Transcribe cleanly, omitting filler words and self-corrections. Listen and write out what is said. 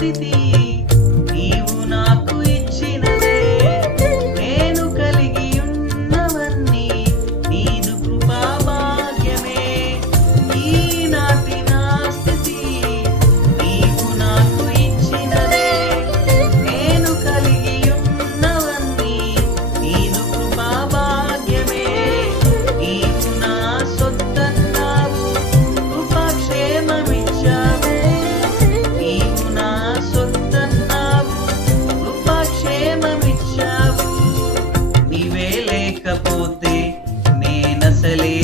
స్థితి నీవు నాకు ఇచ్చినదే. నేను కలిగి ఉన్నవన్నీ నీదు కృపా భాగ్యమే. ఈనాటి నా స్థితి నీవు నాకు ఇచ్చినదే. నేను కలిగి ఉన్నవన్నీ నీదు కృపా భాగ్యమే. నీవు నా సొత్తన్నావు, కృపాక్షేమమిచ్చావు. నీవు నా సొత్తన్నావు, కృపాక్షేమమిచ్చావు. నీవే లేకపోతే నేనసలే